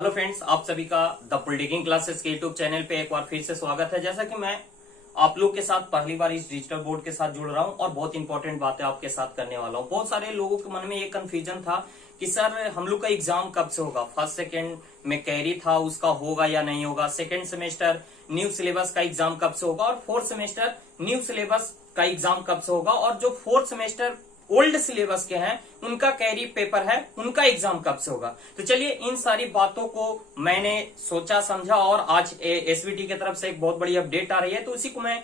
Hello friends, आप सभी का द पॉलिटिकल क्लासेस के यूट्यूब चैनल पे एक बार फिर से स्वागत है। जैसा कि मैं आप लोग के साथ पहली बार इस डिजिटल बोर्ड के साथ जुड़ रहा हूं और बहुत इंपॉर्टेंट बातें आपके साथ करने वाला हूं। बहुत सारे लोगों के मन में ये कंफ्यूजन था कि सर हम लोग का एग्जाम कब से होगा। फर्स्ट सेकेंड में कैरी था, उसका होगा या नहीं होगा। सेकेंड सेमेस्टर न्यू सिलेबस का एग्जाम कब से होगा और फोर्थ सेमेस्टर न्यू सिलेबस का एग्जाम कब से होगा। और जो फोर्थ सेमेस्टर ओल्ड सिलेबस के हैं उनका कैरी पेपर है, उनका एग्जाम कब से होगा। तो चलिए इन सारी बातों को मैंने सोचा समझा और आज एसवीटी की तरफ से एक बहुत बड़ी अपडेट आ रही है, तो इसी को मैं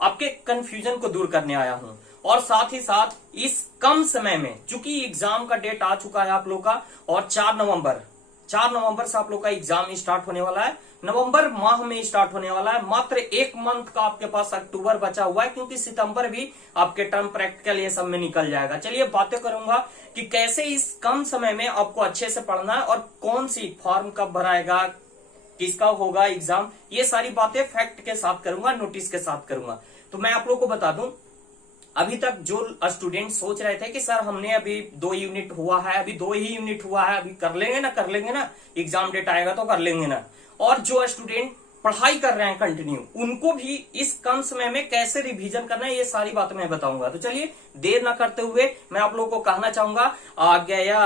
आपके कंफ्यूजन को दूर करने आया हूं। और साथ ही साथ इस कम समय में, चूंकि एग्जाम का डेट आ चुका है आप लोग का और 4 नवंबर से आप लोग का एग्जाम स्टार्ट होने वाला है। नवंबर माह में स्टार्ट होने वाला है। मात्र एक मंथ का आपके पास अक्टूबर बचा हुआ है, क्योंकि सितंबर भी आपके टर्म प्रैक्टिकल ये सब में निकल जाएगा। चलिए बातें करूंगा कि कैसे इस कम समय में आपको अच्छे से पढ़ना है और कौन सी फॉर्म कब भराएगा, किसका होगा एग्जाम, ये सारी बातें फैक्ट के साथ करूंगा, नोटिस के साथ करूंगा। तो मैं आप लोग को बता दूं, अभी तक जो स्टूडेंट सोच रहे थे कि सर हमने अभी 2 यूनिट हुआ है, अभी 2 ही यूनिट हुआ है, अभी कर लेंगे ना, एग्जाम डेट आएगा तो कर लेंगे ना। और जो स्टूडेंट पढ़ाई कर रहे हैं कंटिन्यू, उनको भी इस कम समय में कैसे रिवीजन करना है, ये सारी बातें मैं बताऊंगा। तो चलिए देर ना करते हुए मैं आप लोगों को कहना चाहूंगा, आ गया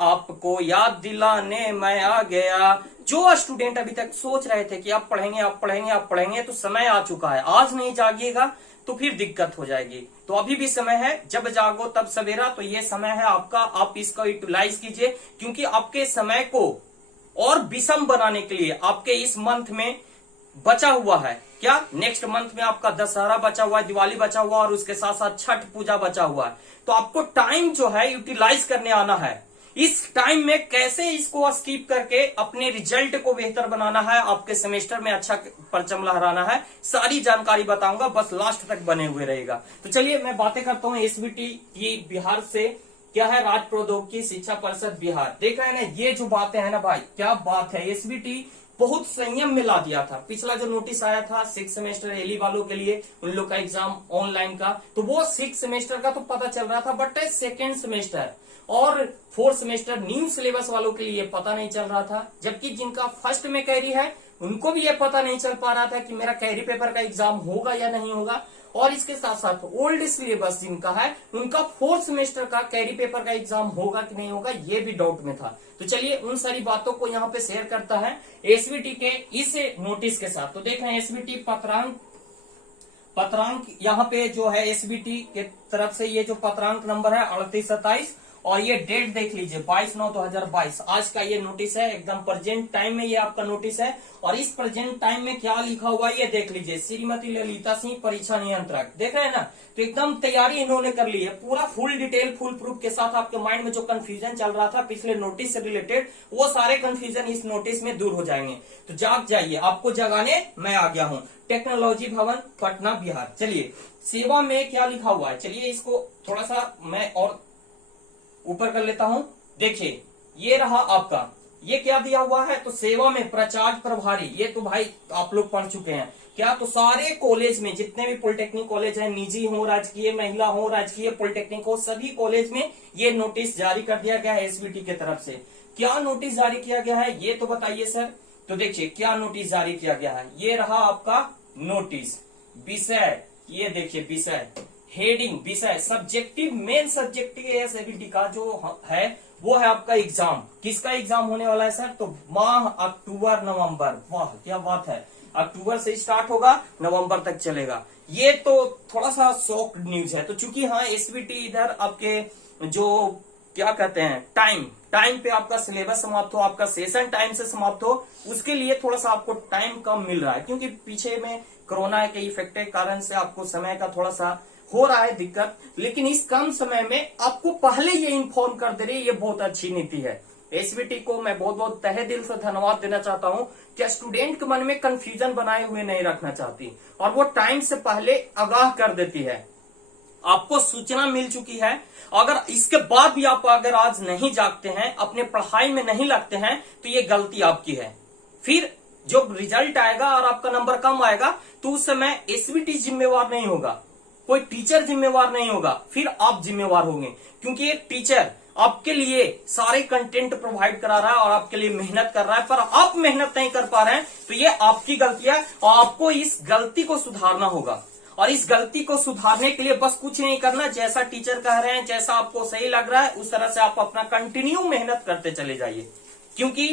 आपको याद दिलाने मैं आ गया। जो स्टूडेंट अभी तक सोच रहे थे कि आप पढ़ेंगे, तो समय आ चुका है। आज नहीं जागिएगा तो फिर दिक्कत हो जाएगी। तो अभी भी समय है, जब जागो तब सवेरा। तो ये समय है आपका, आप इसको यूटिलाइज कीजिए, क्योंकि आपके समय को और विषम बनाने के लिए आपके इस मंथ में बचा हुआ है क्या, नेक्स्ट मंथ में आपका दशहरा बचा हुआ है, दिवाली बचा हुआ है और उसके साथ साथ छठ पूजा बचा हुआ है। तो आपको टाइम जो है यूटिलाइज करने आना है। इस टाइम में कैसे इसको स्किप करके अपने रिजल्ट को बेहतर बनाना है, आपके सेमेस्टर में अच्छा परचम लहराना है, सारी जानकारी बताऊंगा। बस लास्ट तक बने हुए रहेगा। तो चलिए मैं बातें करता हूं एसवीटी की बिहार से। क्या है, राज्य प्रौद्योगिकी शिक्षा परिषद बिहार। देख रहे हैं ना, ये जो बातें हैं ना भाई, क्या बात है। एसवीटी बहुत संयम में ला दिया था। पिछला जो नोटिस आया था 6 सेमेस्टर एली वालों के लिए, उन लोग का एग्जाम ऑनलाइन का, तो वो 6 सेमेस्टर का तो पता चल रहा था, बट सेकेंड सेमेस्टर और 4th सेमेस्टर न्यू सिलेबस वालों के लिए पता नहीं चल रहा था। जबकि जिनका फर्स्ट में कैरी है उनको भी ये पता नहीं चल पा रहा था कि मेरा कैरी पेपर का एग्जाम होगा या नहीं होगा। और इसके साथ साथ ओल्ड सिलेबस जिनका है उनका 4th सेमेस्टर का कैरी पेपर का एग्जाम होगा कि नहीं होगा, ये भी डाउट में था। तो चलिए उन सारी बातों को यहाँ पे शेयर करता है एसवीटी के इस नोटिस के साथ। तो देख रहे हैं एसवीटी पत्रांक यहाँ पे जो है एसबीटी के तरफ से ये जो पत्रांक नंबर है 3827 और ये डेट देख लीजिए 22/9/2022। आज का ये नोटिस है, एकदम प्रेजेंट टाइम में ये आपका नोटिस है। और इस प्रेजेंट टाइम में क्या लिखा हुआ है ये देख लीजिए, श्रीमती ललिता सिंह परीक्षा नियंत्रक। देख रहे हैं ना, तो एकदम तैयारी इन्होंने कर ली है, पूरा फुल डिटेल फुल प्रूफ के साथ। आपके माइंड में जो कंफ्यूजन चल रहा था पिछले नोटिस से रिलेटेड, वो सारे कंफ्यूजन इस नोटिस में दूर हो जाएंगे। तो जाग जाइए, आपको जगाने मैं आ गया हूँ। टेक्नोलॉजी भवन पटना बिहार। चलिए सेवा में क्या लिखा हुआ है, चलिए इसको थोड़ा सा मैं और ऊपर कर लेता हूं। देखिए ये रहा आपका, ये क्या दिया हुआ है, तो सेवा में प्राचार्य प्रभारी। ये तो भाई आप लोग पढ़ चुके हैं क्या, तो सारे कॉलेज में जितने भी पॉलिटेक्निक कॉलेज हैं, निजी हो, राजकीय, महिला हो, राजकीय, पॉलिटेक्निक हो, सभी कॉलेज में ये नोटिस जारी कर दिया गया है एसबीटी की तरफ से। क्या नोटिस जारी किया गया है ये तो बताइए सर। तो देखिए क्या नोटिस जारी किया गया है, ये रहा आपका नोटिस। विषय, ये देखिए विषय, हेडिंग विषय, सब्जेक्टिव, मेन सब्जेक्टिव एसबीटी का जो है वो है आपका एग्जाम। किसका एग्जाम होने वाला है सर, तो माह अक्टूबर नवंबर। वाह क्या बात है, अक्टूबर से स्टार्ट होगा, नवंबर तक चलेगा। ये तो थोड़ा सा शॉक न्यूज है। तो चूंकि हाँ एसबीटी इधर आपके जो क्या कहते हैं टाइम पे आपका सिलेबस समाप्त हो, आपका सेशन टाइम से समाप्त हो, उसके लिए थोड़ा सा आपको टाइम कम मिल रहा है, क्योंकि पीछे में कोरोना के इफेक्ट के कारण से आपको समय का थोड़ा सा हो रहा है दिक्कत। लेकिन इस कम समय में आपको पहले ये इन्फॉर्म कर दे रही है, ये बहुत अच्छी नीति है। एसबीटी को मैं बहुत बहुत तहे दिल से धन्यवाद देना चाहता हूं कि स्टूडेंट के मन में कंफ्यूजन बनाए हुए नहीं रखना चाहती और वो टाइम से पहले आगाह कर देती है। आपको सूचना मिल चुकी है, अगर इसके बाद भी आप अगर आज नहीं जागते हैं, अपने पढ़ाई में नहीं लगते हैं, तो ये गलती आपकी है। फिर जब रिजल्ट आएगा और आपका नंबर कम आएगा तो उस समय एसबीटी जिम्मेवार नहीं होगा, कोई टीचर जिम्मेवार नहीं होगा, फिर आप जिम्मेवार होंगे। क्योंकि एक टीचर आपके लिए सारे कंटेंट प्रोवाइड करा रहा है और आपके लिए मेहनत कर रहा है, पर आप मेहनत नहीं कर पा रहे हैं, तो ये आपकी गलती है और आपको इस गलती को सुधारना होगा। और इस गलती को सुधारने के लिए बस कुछ नहीं करना, जैसा टीचर कह रहे हैं, जैसा आपको सही लग रहा है, उस तरह से आप अपना कंटिन्यू मेहनत करते चले जाइए। क्योंकि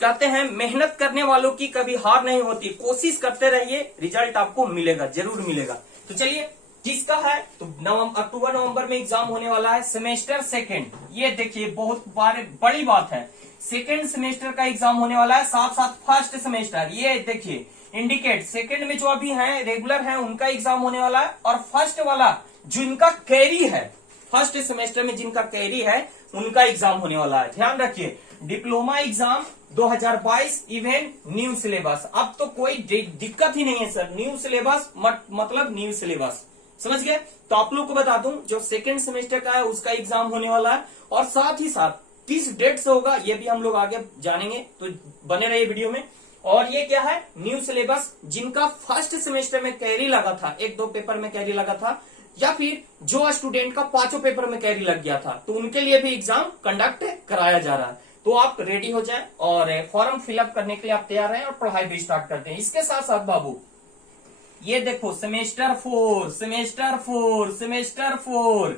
कहते हैं मेहनत करने वालों की कभी हार नहीं होती, कोशिश करते रहिए, रिजल्ट आपको मिलेगा, जरूर मिलेगा। तो चलिए, जिसका है तो अक्टूबर नवंबर में एग्जाम होने वाला है, सेमेस्टर सेकेंड। ये देखिए बहुत बड़ी बात है, सेकेंड सेमेस्टर का एग्जाम होने वाला है, साथ साथ फर्स्ट सेमेस्टर। ये देखिए इंडिकेट, सेकेंड में जो अभी हैं रेगुलर हैं उनका एग्जाम होने वाला है, और फर्स्ट वाला जिनका कैरी है, फर्स्ट सेमेस्टर में जिनका कैरी है उनका एग्जाम होने वाला है। ध्यान रखिए, diploma exam 2022 event new syllabus. अब तो कोई दिक्कत ही नहीं है सर, न्यू सिलेबस मतलब न्यू सिलेबस, समझ गए। तो आप लोग को बता दूं, जो सेकेंड सेमेस्टर का है उसका एग्जाम होने वाला है, और साथ ही साथ किस डेट से होगा ये भी हम लोग आगे जानेंगे, तो बने रहिए वीडियो में। और ये क्या है, न्यू सिलेबस, जिनका फर्स्ट सेमेस्टर में कैरी लगा था, 1-2 पेपर में कैरी लगा था, या फिर जो स्टूडेंट का 5 पेपर में कैरी लग गया था, तो उनके लिए भी एग्जाम कंडक्ट कराया जा रहा है। तो आप रेडी हो जाएं और फॉर्म फिलअप करने के लिए आप तैयार हैं और पढ़ाई भी स्टार्ट करते हैं। इसके साथ साथ बाबू ये देखो, सेमेस्टर 4, सेमेस्टर 4, सेमेस्टर 4,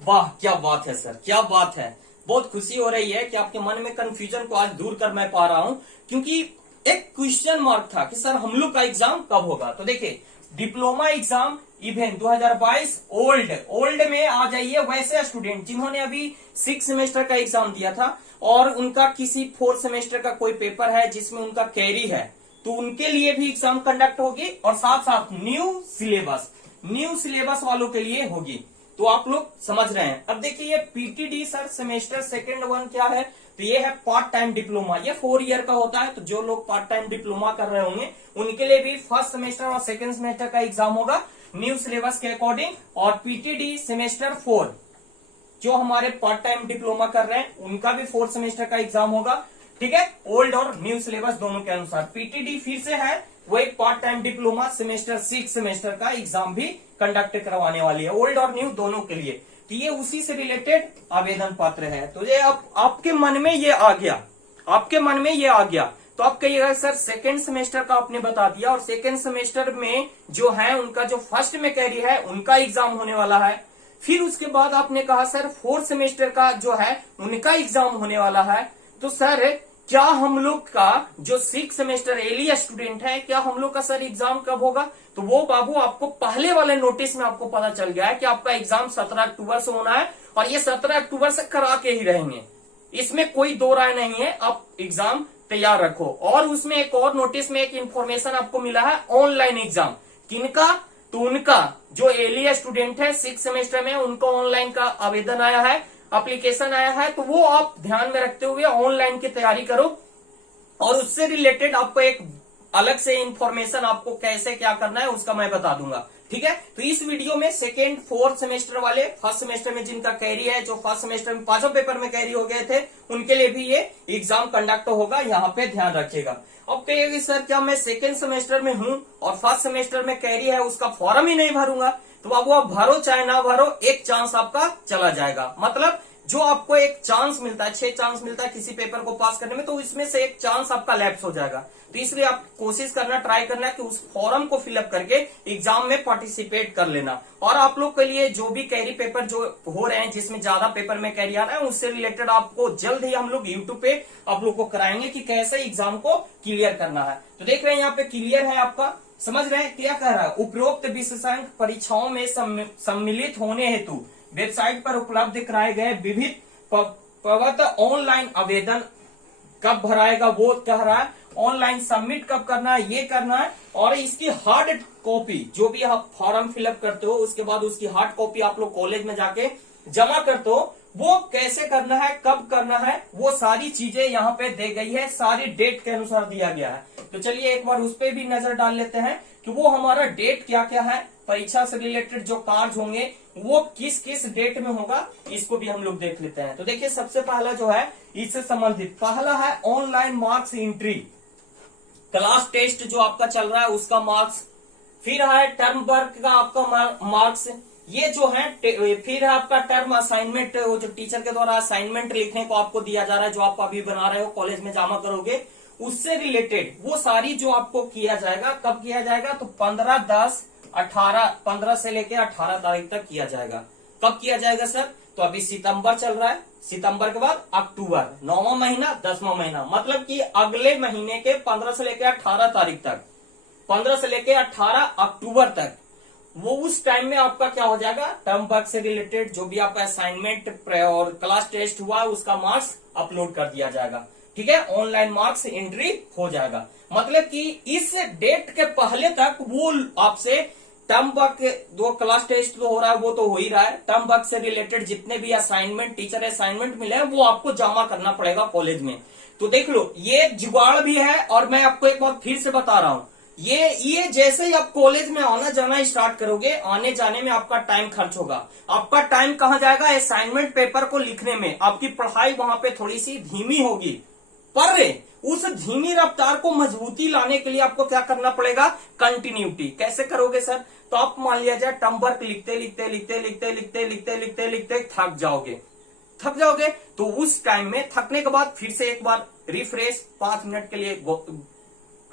वाह क्या बात है सर, क्या बात है। बहुत खुशी हो रही है कि आपके मन में कंफ्यूजन को आज दूर कर मैं पा रहा हूं, क्योंकि एक क्वेश्चन मार्क था कि सर हम लोग का एग्जाम कब होगा। तो देखिए, डिप्लोमा एग्जाम इवेंट 2022 ओल्ड में आ जाइए वैसे स्टूडेंट जिन्होंने अभी 6 सेमेस्टर का एग्जाम दिया था और उनका किसी 4 सेमेस्टर का कोई पेपर है जिसमें उनका कैरी है, तो उनके लिए भी एग्जाम कंडक्ट होगी, और साथ साथ न्यू सिलेबस वालों के लिए होगी। तो आप लोग समझ रहे हैं। अब देखिए, ये पीटीडी सर सेमेस्टर सेकेंड 1 क्या है, तो ये है पार्ट टाइम डिप्लोमा। ये 4 ईयर का होता है, तो जो लोग पार्ट टाइम डिप्लोमा कर रहे होंगे उनके लिए भी फर्स्ट सेमेस्टर और सेकेंड सेमेस्टर का एग्जाम होगा न्यू सिलेबस के अकॉर्डिंग। और पीटीडी सेमेस्टर 4 जो हमारे पार्ट टाइम डिप्लोमा कर रहे हैं उनका भी 4th सेमेस्टर का एग्जाम होगा, ठीक है, ओल्ड और न्यू सिलेबस दोनों के अनुसार। पीटीडी फिर से है वही part time diploma semester 6 semester का एग्जाम भी कंडक्ट करवाने वाली है, ओल्ड और न्यू दोनों के लिए। तो ये उसी से रिलेटेड आवेदन पत्र है। तो ये आपके मन में ये आ गया, आपके मन में ये आ गया, तो आप कहिएगा सर सेकेंड सेमेस्टर का आपने बता दिया, और सेकेंड सेमेस्टर में जो है उनका जो फर्स्ट में कैरी है उनका एग्जाम होने वाला है। फिर उसके बाद आपने कहा सर 4th सेमेस्टर का जो है उनका एग्जाम होने वाला है। तो सर क्या हम लोग का जो 6 सेमेस्टर एलिया स्टूडेंट है, क्या हम लोग का सर एग्जाम कब होगा? तो वो बाबू आपको पहले वाले नोटिस में आपको पता चल गया है कि आपका एग्जाम 17 अक्टूबर से होना है, और ये 17 अक्टूबर से करा के ही रहेंगे, इसमें कोई दो राय नहीं है। आप एग्जाम तैयार रखो। और उसमें एक और नोटिस में एक इन्फॉर्मेशन आपको मिला है, ऑनलाइन एग्जाम किनका, तो उनका जो एलिया स्टूडेंट है 6 सेमेस्टर में, उनको ऑनलाइन का आवेदन आया है, एप्लीकेशन आया है, तो वो आप ध्यान में रखते हुए ऑनलाइन की तैयारी करो। और उससे रिलेटेड आपको एक अलग से इंफॉर्मेशन आपको कैसे क्या करना है उसका मैं बता दूंगा, ठीक है। तो इस वीडियो में सेकेंड 4th सेमेस्टर वाले, फर्स्ट सेमेस्टर में जिनका कैरी है, जो फर्स्ट सेमेस्टर में 5 पेपर में कैरी हो गए थे, उनके लिए भी ये एग्जाम कंडक्ट होगा, यहाँ पे ध्यान रखिएगा। अब कहिएगा सर क्या मैं सेकेंड सेमेस्टर में हूं और फर्स्ट सेमेस्टर में कैरी है उसका फॉर्म ही नहीं भरूंगा? तो बाबू आप भरो चाहे ना भरो, एक चांस आपका चला जाएगा। मतलब जो आपको एक चांस मिलता है, 6 चांस मिलता है किसी पेपर को पास करने में, तो इसमें से एक चांस आपका लैप्स हो जाएगा। तो इसलिए आप कोशिश करना, ट्राई करना कि उस फॉर्म को फिलअप करके एग्जाम में पार्टिसिपेट कर लेना। और आप लोग के लिए जो भी कैरी पेपर जो हो रहे हैं, जिसमें ज्यादा पेपर में कैरी आ रहा है, उससे रिलेटेड आपको जल्द ही हम लोग यूट्यूब पे आप लोग को कराएंगे कि कैसे एग्जाम को क्लियर करना है। तो देख रहे हैं यहाँ पे क्लियर है आपका, समझ रहे हैं क्या कह रहा है। उपरोक्त विशेषांक परीक्षाओं में सम्मिलित होने हेतु वेबसाइट पर उपलब्ध कराए गए विविध पवत ऑनलाइन आवेदन कब भराएगा, वो कह रहा है ऑनलाइन सबमिट कब करना है, ये करना है। और इसकी हार्ड कॉपी, जो भी आप फॉर्म फिलअप करते हो उसके बाद उसकी हार्ड कॉपी आप लोग कॉलेज में जाके जमा करते हो, वो कैसे करना है, कब करना है, वो सारी चीजें यहाँ पे दे गई है, सारी डेट के अनुसार दिया गया है। तो चलिए एक बार उस पर भी नजर डाल लेते हैं कि वो हमारा डेट क्या क्या है, परीक्षा से रिलेटेड जो कार्य होंगे वो किस किस डेट में होगा, इसको भी हम लोग देख लेते हैं। तो देखिए सबसे पहला जो है इससे संबंधित पहला है online marks entry, class test जो आपका चल रहा है उसका मार्क्स, फिर है टर्म वर्क का आपका मार्क्स, ये जो है फिर आपका टर्म असाइनमेंट, वो जो टीचर के द्वारा असाइनमेंट लिखने को आपको दिया जा रहा है, जो आप अभी बना रहे हो कॉलेज में जमा करोगे, उससे रिलेटेड वो सारी जो आपको किया जाएगा, कब किया जाएगा, तो 15 से लेके 18 तारीख तक किया जाएगा। कब किया जाएगा सर? तो अभी सितंबर चल रहा है, सितंबर के बाद अक्टूबर, 9वां महीना 10वां महीना, मतलब कि अगले महीने के 15 से लेके 18 तारीख तक, 15 से लेके 18 अक्टूबर तक, वो उस टाइम में आपका क्या हो जाएगा, टर्म वर्क से रिलेटेड जो भी आपका असाइनमेंट और क्लास टेस्ट हुआ है उसका मार्क्स अपलोड कर दिया जाएगा। ठीक है, ऑनलाइन मार्क्स एंट्री हो जाएगा। मतलब कि इस डेट के पहले तक वो आपसे टर्म वर्क, दो क्लास टेस्ट तो हो रहा है वो तो हो ही रहा है, टर्म वर्क से रिलेटेड जितने भी असाइनमेंट, टीचर असाइनमेंट मिले हैं वो आपको जमा करना पड़ेगा कॉलेज में। तो देख लो, ये जुगाड़ भी है। और मैं आपको एक बार फिर से बता रहा हूं, ये जैसे ही आप कॉलेज में आना जाना स्टार्ट करोगे, आने जाने में आपका टाइम खर्च होगा। आपका टाइम कहाँ जाएगा? असाइनमेंट पेपर को लिखने में। आपकी पढ़ाई वहां पे थोड़ी सी धीमी होगी, पर उस धीमी रफ्तार को मजबूती लाने के लिए आपको क्या करना पड़ेगा? कंटिन्यूटी। कैसे करोगे सर? तो आप मान लिया जाए टर्म वर्क लिखते लिखते लिखते लिखते लिखते लिखते लिखते लिखते थक जाओगे। तो उस टाइम में थकने के बाद फिर से एक बार रिफ्रेश 5 मिनट के लिए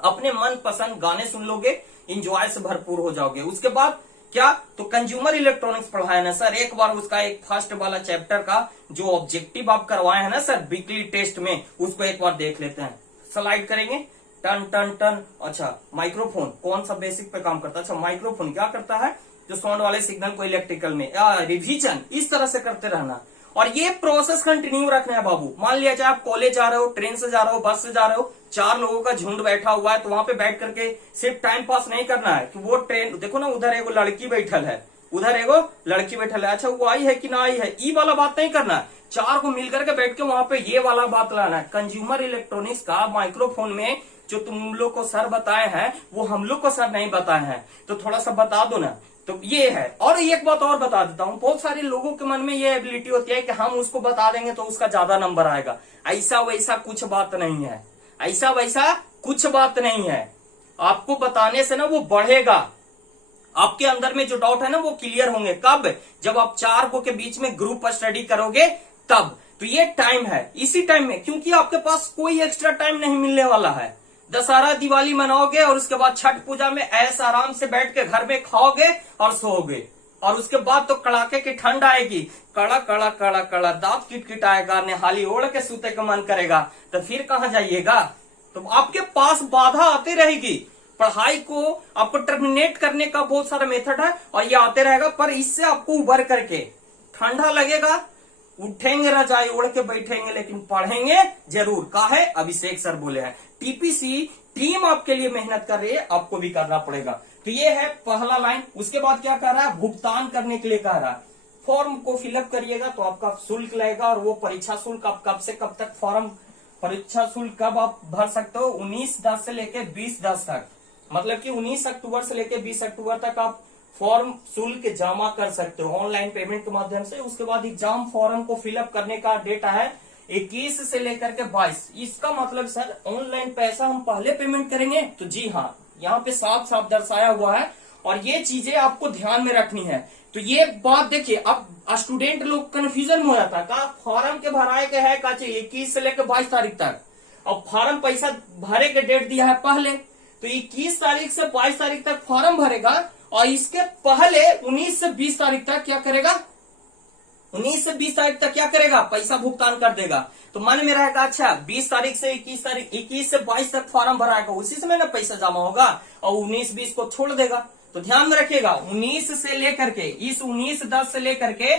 अपने मन पसंद गाने सुन लोगे, इंजॉय से भरपूर हो जाओगे। उसके बाद क्या? तो कंज्यूमर इलेक्ट्रॉनिक्स पढ़ाया ना सर, एक बार उसका एक फर्स्ट वाला चैप्टर का जो ऑब्जेक्टिव आप करवाए हैं ना सर वीकली टेस्ट में, उसको एक बार देख लेते हैं। स्लाइड करेंगे, टन टन टन। अच्छा, माइक्रोफोन कौन सा बेसिक पे काम करता है? अच्छा, माइक्रोफोन क्या करता है? जो साउंड वाले सिग्नल को इलेक्ट्रिकल में रिवीजन, इस तरह से करते रहना। और ये प्रोसेस कंटिन्यू रखना है बाबू। मान लिया जाए आप कॉलेज जा रहे हो, ट्रेन से जा रहे हो, बस से जा रहे हो, 4 लोगों का झुंड बैठा हुआ है, तो वहां पे बैठ करके सिर्फ टाइम पास नहीं करना है कि वो ट्रेन, देखो ना उधर एगो लड़की बैठल है, उधर एगो लड़की बैठल है, अच्छा वो आई है कि ना आई है, ई वाला बात नहीं करना है। 4 को मिलकर के बैठ के वहां पे ये वाला बात लाना है। कंज्यूमर इलेक्ट्रॉनिक्स का माइक्रोफोन में जो तुम लोग को सर बताए हैं वो हम लोग को सर नहीं बताए हैं, तो थोड़ा सा बता दो ना। तो ये है। और एक बात और बता देता हूं, बहुत सारे लोगों के मन में ये एबिलिटी होती है कि हम उसको बता देंगे तो उसका ज्यादा नंबर आएगा। ऐसा वैसा कुछ बात नहीं है, ऐसा वैसा कुछ बात नहीं है। आपको बताने से ना वो बढ़ेगा, आपके अंदर में जो डाउट है ना वो क्लियर होंगे। कब? जब आप 4 को के बीच में ग्रुप स्टडी करोगे तब। तो ये टाइम है, इसी टाइम में, क्योंकि आपके पास कोई एक्स्ट्रा टाइम नहीं मिलने वाला है। दशहरा दिवाली मनाओगे और उसके बाद छठ पूजा में ऐसा आराम से बैठ के घर में खाओगे और सोओगे, और उसके बाद तो कड़ाके की ठंड आएगी, कड़ा कड़ा कड़ा कड़ा दांत किटकिट आएगा, निहाली ओढ़ के सूते का मन करेगा, तो फिर कहां जाइएगा? तो आपके पास बाधा आती रहेगी। पढ़ाई को आपको टर्मिनेट करने का बहुत सारा मेथड है और ये आते रहेगा, पर इससे आपको उबर करके ठंडा लगेगा, उठेंगे रजाई ओढ़ के बैठेंगे, लेकिन पढ़ेंगे जरूर। काहे? अभिषेक सर बोले हैं, टीपीसी टीम आपके लिए मेहनत कर रही है, आपको भी करना पड़ेगा। तो ये है पहला लाइन। उसके बाद क्या कह रहा है? भुगतान करने के लिए कह रहा है। फॉर्म को फिलअप करिएगा तो आपका शुल्क लगेगा, और वो परीक्षा शुल्क आप कब से कब तक फॉर्म, परीक्षा शुल्क कब आप भर सकते हो? 19/10 से लेके 20/10 तक, मतलब कि 19 अक्टूबर से लेके 20 अक्टूबर तक आप फॉर्म शुल्क जमा कर सकते हो ऑनलाइन पेमेंट के माध्यम से। उसके बाद एग्जाम फॉर्म को फिलअप करने का डेट है 21 से लेकर के 22। इसका मतलब सर ऑनलाइन पैसा हम पहले पेमेंट करेंगे? तो जी हाँ, यहाँ पे साफ साफ दर्शाया हुआ है, और ये चीजें आपको ध्यान में रखनी है। तो ये बात देखिए, अब स्टूडेंट लोग कंफ्यूजन में हो जाता है, का फॉर्म के भराए के है का चाहिए 21 से लेकर 22 तारीख तक। अब फॉर्म पैसा भरे के डेट दिया है पहले, तो 21 तारीख से 22 तारीख तक फॉर्म भरेगा, और इसके पहले 19 से 20 तारीख तक क्या करेगा? 19 से 20 तारीख तक क्या करेगा? पैसा भुगतान कर देगा। तो मन में रहेगा अच्छा 20 तारीख से 21 तारीख, 21 से 22 तक फॉर्म भराएगा, उसी समय ना पैसा जमा होगा, और 19-20 को छोड़ देगा। तो ध्यान में रखिएगा, 19 से लेकर के, इस 19/10 से लेकर के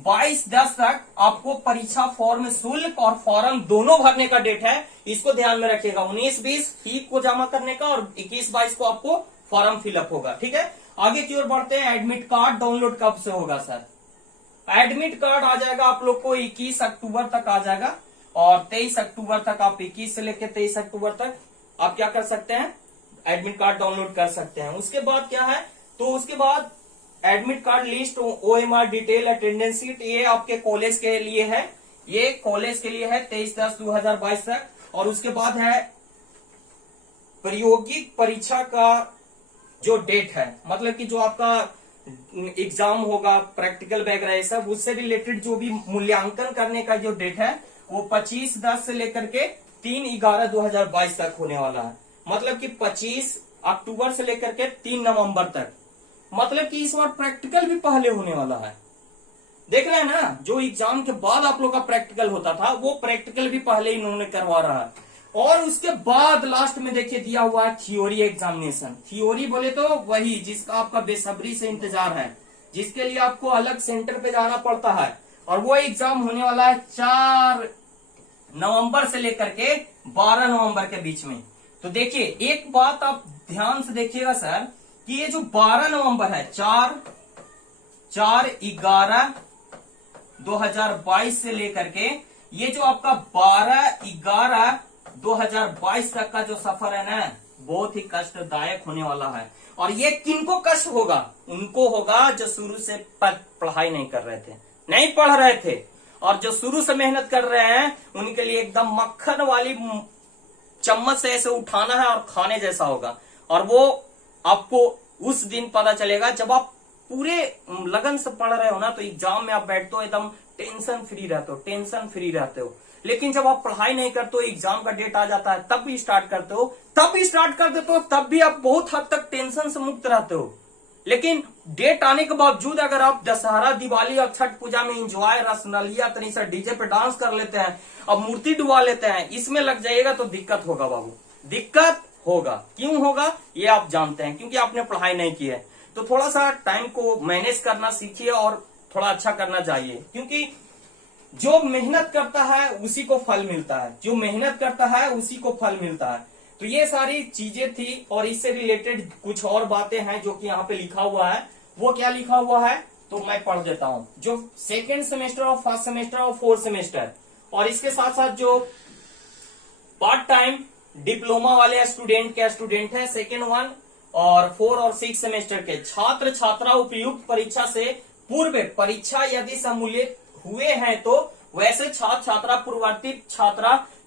22/10 तक आपको परीक्षा फॉर्म शुल्क और फॉर्म दोनों भरने का डेट है। इसको ध्यान में रखिएगा, 19-20 फी को जमा करने का, और 21-22 को आपको फॉर्म फिलअप होगा। ठीक है, आगे की ओर बढ़ते हैं। एडमिट कार्ड डाउनलोड कब से होगा सर? एडमिट कार्ड आ जाएगा आप लोग को 21 अक्टूबर तक आ जाएगा, और 23 अक्टूबर तक आप 21 से लेकर 23 अक्टूबर तक आप क्या कर सकते हैं? एडमिट कार्ड डाउनलोड कर सकते हैं। उसके बाद क्या है? तो उसके बाद admit card list, OMR detail, attendance sheet, ये आपके कॉलेज के लिए है, ये कॉलेज के लिए है 23/10/2022 तक। और उसके बाद है प्रायोगिक परीक्षा का जो डेट है, मतलब कि जो आपका एग्जाम होगा, प्रैक्टिकल वगैरह ये सब, उससे रिलेटेड जो भी मूल्यांकन करने का जो डेट है वो 25/10 से लेकर के 3/11/2022 तक होने वाला है। मतलब कि 25 अक्टूबर से लेकर के 3 नवंबर तक। मतलब कि इस बार प्रैक्टिकल भी पहले होने वाला है। देख रहे हैं ना, जो एग्जाम के बाद आप लोग का प्रैक्टिकल होता था वो प्रैक्टिकल भी पहले इन्होंने करवा रहा है। और उसके बाद लास्ट में देखिए दिया हुआ है थियोरी एग्जामिनेशन। थियोरी बोले तो वही जिसका आपका बेसब्री से इंतजार है, जिसके लिए आपको अलग सेंटर पे जाना पड़ता है, और वो एग्जाम होने वाला है 4 नवंबर से लेकर के 12 नवंबर के बीच में। तो देखिए एक बात आप ध्यान से देखिएगा सर, कि ये जो 12 नवंबर है, 4/11/2022 से लेकर के ये जो आपका 12/11/2022 तक का जो सफर है ना, बहुत ही कष्टदायक होने वाला है। और ये किनको कष्ट होगा? उनको होगा जो शुरू से पढ़ाई नहीं कर रहे थे, नहीं पढ़ रहे थे, और जो शुरू से मेहनत कर रहे हैं उनके लिए एकदम मक्खन वाली चम्मच से ऐसे उठाना है और खाने जैसा होगा। और वो आपको उस दिन पता चलेगा जब आप पूरे लगन से पढ़ रहे हो ना, तो एग्जाम में आप बैठते हो एकदम टेंशन फ्री रहते हो, टेंशन फ्री रहते हो। लेकिन जब आप पढ़ाई नहीं करते हो, एग्जाम का डेट आ जाता है, तब भी स्टार्ट करते हो, तब भी स्टार्ट कर देते हो, तब भी आप बहुत हद तक टेंशन से मुक्त रहते हो। लेकिन डेट आने के बावजूद अगर आप दशहरा, दिवाली और छठ पूजा में एंजॉय, रसनलिया तनी से डीजे पे डांस कर लेते हैं, अब मूर्ति डुबा लेते हैं, इसमें लग जाइएगा तो दिक्कत होगा बाबू, दिक्कत होगा। क्यों होगा ये आप जानते हैं, क्योंकि आपने पढ़ाई नहीं की है। तो थोड़ा सा टाइम को मैनेज करना सीखिए और थोड़ा अच्छा करना चाहिए, क्योंकि जो मेहनत करता है उसी को फल मिलता है, जो मेहनत करता है उसी को फल मिलता है। तो ये सारी चीजें थी, और इससे रिलेटेड कुछ और बातें हैं जो कि यहाँ पे लिखा हुआ है। वो क्या लिखा हुआ है तो मैं पढ़ देता हूँ। जो सेकेंड सेमेस्टर और फर्स्ट सेमेस्टर और फोर्थ सेमेस्टर, और इसके साथ साथ जो पार्ट टाइम डिप्लोमा वाले स्टूडेंट है सेकेंड 1 और 4 और 6 सेमेस्टर के छात्र छात्रा उपयुक्त परीक्षा से पूर्व परीक्षा यदि सम्मिलित हुए हैं तो वैसे छात्र छात्रा पूर्ववर्ती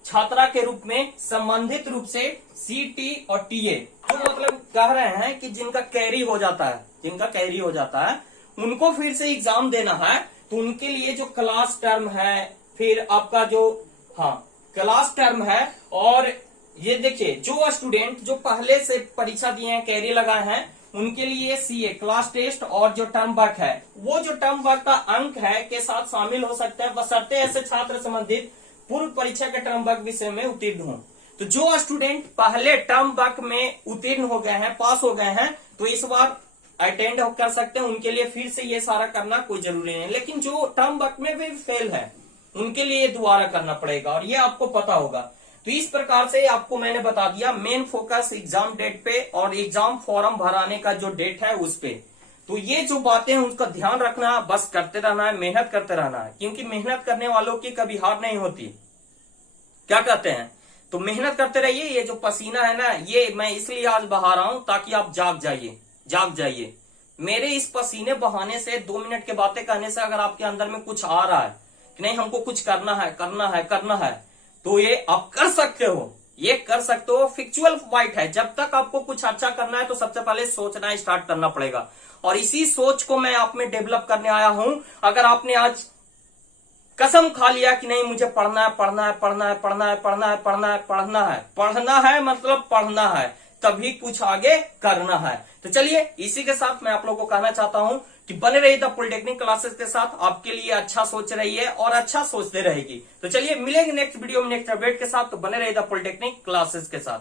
छात्रा के रूप में संबंधित रूप से सीटी और टीए, जो मतलब कह रहे हैं कि जिनका कैरी हो जाता है, उनको फिर से एग्जाम देना है। तो उनके लिए जो क्लास टर्म है, फिर आपका जो क्लास टर्म है, और ये देखिए जो स्टूडेंट जो पहले से परीक्षा दिए हैं, कैरी लगाए हैं, उनके लिए सीए क्लास टेस्ट और जो टर्म वर्क है, वो जो टर्म वर्क का अंक है के साथ शामिल हो सकते हैं, बशर्ते ऐसे छात्र संबंधित पूर्व परीक्षा के टर्म वर्क विषय में उत्तीर्ण हो। तो जो स्टूडेंट पहले टर्म वर्क में उत्तीर्ण हो गए हैं, पास हो गए हैं, तो इस बार अटेंड कर सकते हैं। उनके लिए फिर से ये सारा करना कोई जरूरी नहीं है। लेकिन जो टर्म वर्क में भी फेल है, उनके लिए दोबारा करना पड़ेगा, और ये आपको पता होगा। तो इस प्रकार से आपको मैंने बता दिया मेन फोकस एग्जाम डेट पे और एग्जाम फॉर्म भराने का जो डेट है उस पे। तो ये जो बातें हैं उसका ध्यान रखना, बस करते रहना है, मेहनत करते रहना है, क्योंकि मेहनत करने वालों की कभी हार नहीं होती। क्या कहते हैं? तो मेहनत करते रहिए। ये जो पसीना है ना, ये मैं इसलिए आज बहा रहा हूं ताकि आप जाग जाइए। मेरे इस पसीने बहाने से 2 मिनट के बातें कहने से अगर आपके अंदर में कुछ आ रहा है कि नहीं हमको कुछ करना है, तो ये आप कर सकते हो। फिक्चुअल फाइट है। जब तक आपको कुछ अच्छा करना है तो सबसे पहले सोचना स्टार्ट करना पड़ेगा, और इसी सोच को मैं आप में डेवलप करने आया हूं। अगर आपने आज कसम खा लिया कि नहीं मुझे पढ़ना है, मतलब पढ़ना है, तभी कुछ आगे करना है। तो चलिए इसी के साथ मैं आप लोगों को कहना चाहता हूं कि बने रहिए द पॉलिटेक्निक क्लासेस के साथ। आपके लिए अच्छा सोच रही है और अच्छा सोचते रहेगी। तो चलिए मिलेंगे नेक्स्ट वीडियो में नेक्स्ट अपडेट के साथ। तो बने रहिए द पॉलिटेक्निक क्लासेस के साथ।